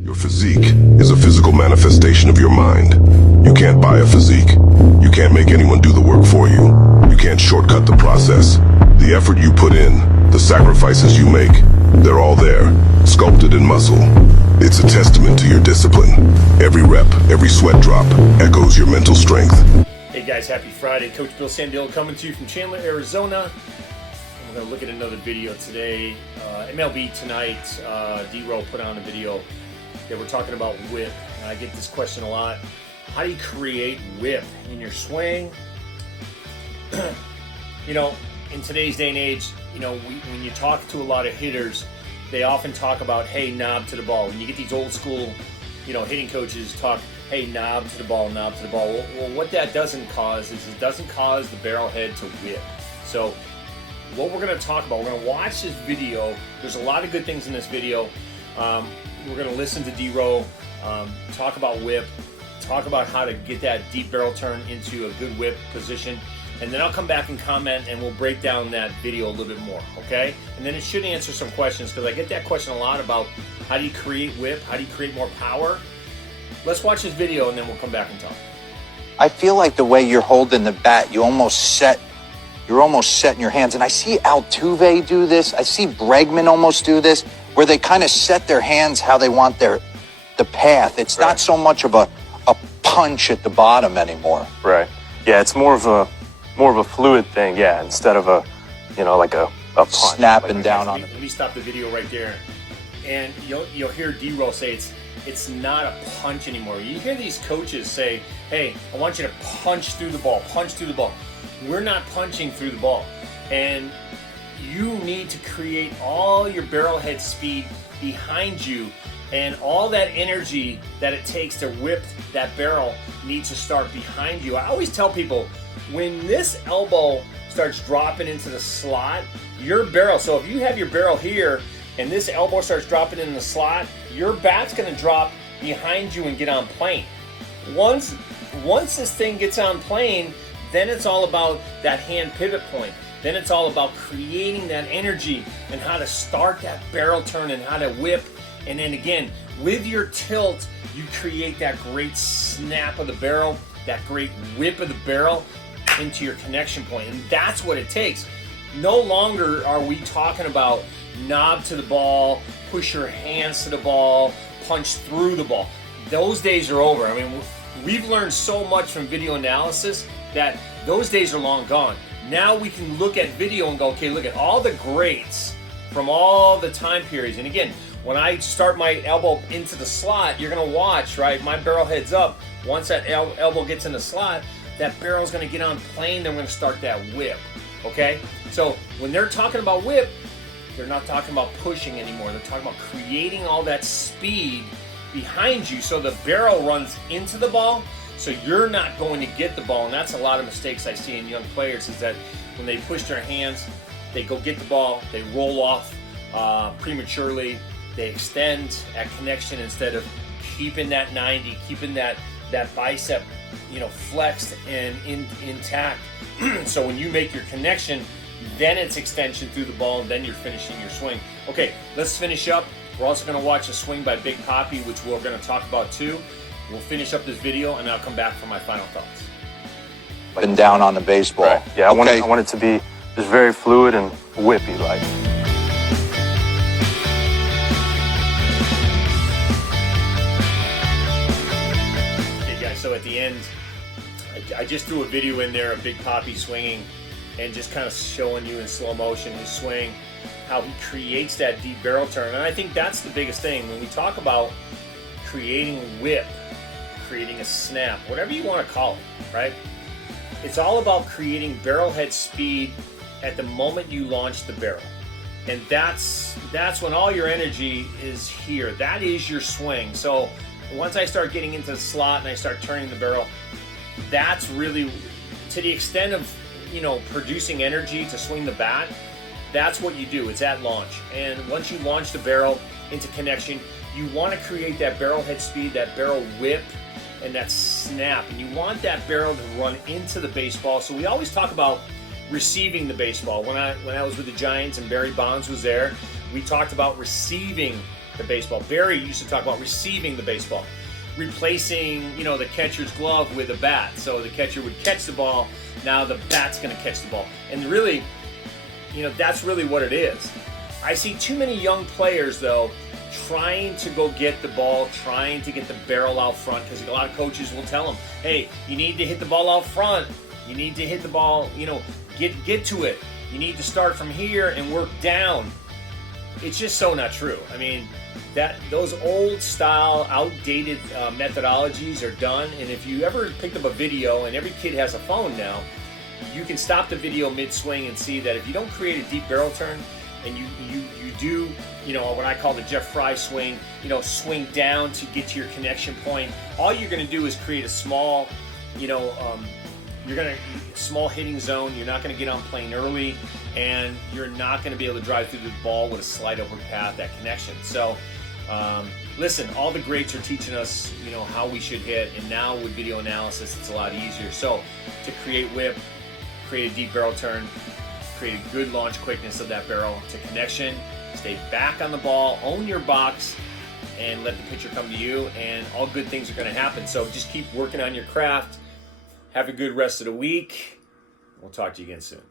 Your physique is a physical manifestation of your mind. You can't buy a physique. You can't make anyone do the work for you. You can't shortcut the process. The effort you put in, the sacrifices you make, they're all there, sculpted in muscle. It's a testament to your discipline. Every rep, every sweat drop echoes your mental strength. Hey guys, happy Friday. Coach Bill Sandil coming to you from Chandler, Arizona. We're going to look at another video today. MLB tonight, D-Row put on a video that we're talking about whip. And I get this question a lot. How do you create whip in your swing? You know, in today's day and age, you know, when you talk to a lot of hitters, they often talk about, hey, knob to the ball. When you get these old school, you know, hitting coaches talk, hey, knob to the ball, knob to the ball. Well, what that doesn't cause is it doesn't cause the barrel head to whip. So what we're going to talk about, we're going to watch this video. There's a lot of good things in this video. We're going to listen to D-Row talk about whip, talk about how to get that deep barrel turn into a good whip position. And then I'll come back and comment and we'll break down that video a little bit more, okay? And then it should answer some questions because I get that question a lot about how do you create whip, how do you create more power? Let's watch this video and then we'll come back and talk. I feel like the way you're holding the bat, you're almost setting your hands. And I see Altuve do this. I see Bregman almost do this, where they kind of set their hands how they want the path. It's not so much of a punch at the bottom anymore. Right. Yeah, it's more of a fluid thing. Yeah, instead of a, you know, like a punch. Snapping down on it. Let me stop the video right there. And you'll hear D-Row say it's not a punch anymore. You hear these coaches say, hey, I want you to punch through the ball, punch through the ball. We're not punching through the ball. And you need to create all your barrel head speed behind you, and all that energy that it takes to whip that barrel needs to start behind you. I always tell people, when this elbow starts dropping into the slot, your barrel, so if you have your barrel here and this elbow starts dropping in the slot, your bat's gonna drop behind you and get on plane. Once this thing gets on plane, then it's all about that hand pivot point. Then it's all about creating that energy and how to start that barrel turn and how to whip. And then again, with your tilt, you create that great snap of the barrel, that great whip of the barrel into your connection point. And that's what it takes. No longer are we talking about knob to the ball, push your hands to the ball, punch through the ball. Those days are over. I mean, we've learned so much from video analysis that those days are long gone. Now we can look at video and go, okay, look at all the greats from all the time periods. And again, when I start my elbow into the slot, you're gonna watch, right? My barrel heads up. Once that elbow gets in the slot, that barrel's gonna get on plane, then we're gonna start that whip, okay? So when they're talking about whip, they're not talking about pushing anymore. They're talking about creating all that speed behind you so the barrel runs into the ball, so you're not going to get the ball. And that's a lot of mistakes I see in young players, is that when they push their hands, they go get the ball, they roll off prematurely, they extend at connection instead of keeping that 90, keeping that bicep, you know, flexed and intact. So when you make your connection, then it's extension through the ball, and then you're finishing your swing. Okay, let's finish up. We're also going to watch a swing by Big Poppy, which we're going to talk about too. We'll finish up this video, and I'll come back for my final thoughts. Been down on the baseball. Right. Yeah, I want it to be just very fluid and whippy like. Okay, guys, so at the end, I just threw a video in there of Big Poppy swinging and just kind of showing you in slow motion his swing, how he creates that deep barrel turn. And I think that's the biggest thing. When we talk about creating whip, creating a snap, whatever you want to call it, right? It's all about creating barrel head speed at the moment you launch the barrel. And that's when all your energy is here. That is your swing. So once I start getting into the slot and I start turning the barrel, that's really, to the extent of, you know, producing energy to swing the bat, that's what you do. It's at launch. And once you launch the barrel into connection, you want to create that barrel head speed, that barrel whip, and that snap. And you want that barrel to run into the baseball. So we always talk about receiving the baseball. When I was with the Giants and Barry Bonds was there, we talked about receiving the baseball. Barry used to talk about receiving the baseball, replacing, you know, the catcher's glove with a bat. So the catcher would catch the ball. Now the bat's going to catch the ball. And really, you know, that's really what it is. I see too many young players, though, trying to go get the ball, trying to get the barrel out front, because a lot of coaches will tell them, hey, you need to hit the ball out front. You need to hit the ball, you know, get to it. You need to start from here and work down. It's just so not true. I mean, those old style, outdated methodologies are done. And if you ever picked up a video, and every kid has a phone now, you can stop the video mid-swing and see that if you don't create a deep barrel turn, and you do, you know, what I call the Jeff Fry swing, you know, swing down to get to your connection point, all you're going to do is create a small, you know, small hitting zone. You're not going to get on plane early, and you're not going to be able to drive through the ball with a slight upward path, that connection. So, listen, all the greats are teaching us, you know, how we should hit, and now with video analysis, it's a lot easier. So, to create whip, create a deep barrel turn, create a good launch quickness of that barrel to connection, stay back on the ball, own your box, and let the pitcher come to you, and all good things are going to happen. So just keep working on your craft. Have a good rest of the week. We'll talk to you again soon.